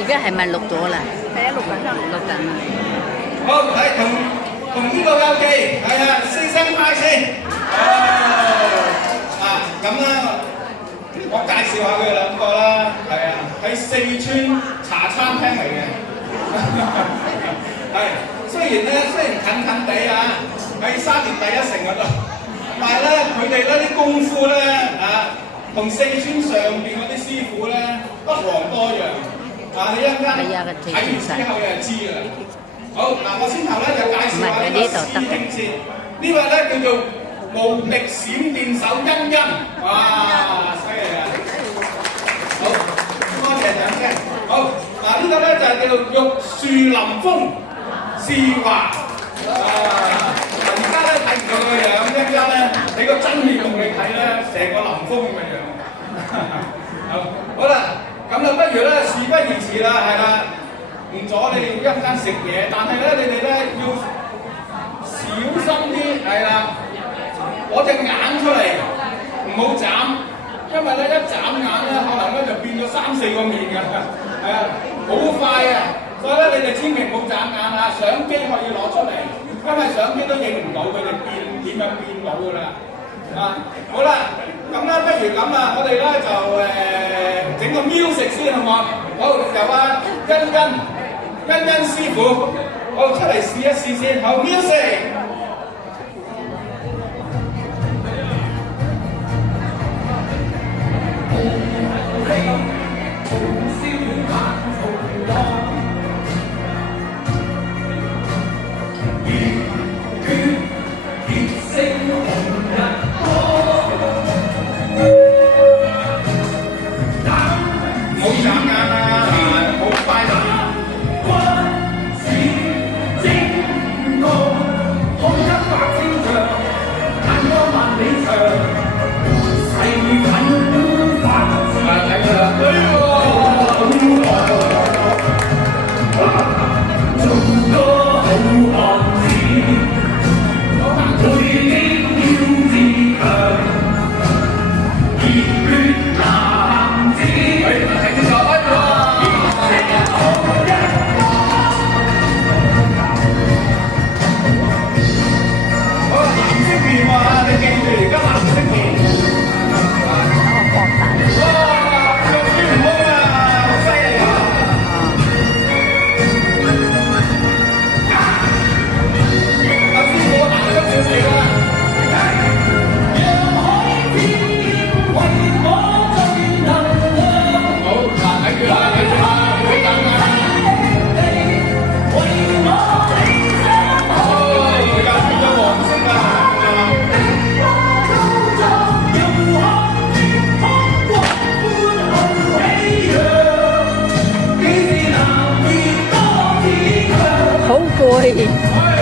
而家係咪錄咗啦？係啊，錄緊啊，錄緊啊！好，係同呢個有記，係啊，4聲派先。咁啦，我介紹下佢哋兩個啦，係啊，喺四川茶餐廳嚟嘅。係，雖然近近地啊，喺沙田第一城嗰度，但係咧佢哋咧啲功夫咧同四川上邊嗰啲師傅咧不遑多讓。你一陣間睇完之後你就知㗎啦。好，我先頭咧就介紹下呢個師兄先。呢位咧叫做無敵閃電手欣欣，哇，犀利啊！好，多謝掌聲。好，呢個咧就係叫做玉樹臨風仕華。而家咧睇唔到個樣，一陣間咧你個真面目你睇咧，成個林峯咁嘅樣。好啦。咁就不如咧，事不宜遲啦，係啦，唔阻你哋一陣間食嘢，但係咧，你哋咧要小心啲，係啦，攞隻眼出嚟，唔好眨，因為咧一眨眼咧，可能咧就變咗3、4個面㗎，係啊，好快啊，所以咧你哋千祈唔好眨眼啊，相機可以攞出嚟，因為相機都影唔到佢哋點樣變到㗎啦。好啦，咁咧不如咁啦，我哋咧就整個 music 先好唔好？好，由欣欣師傅，好出嚟試一試先，好 music。好攰。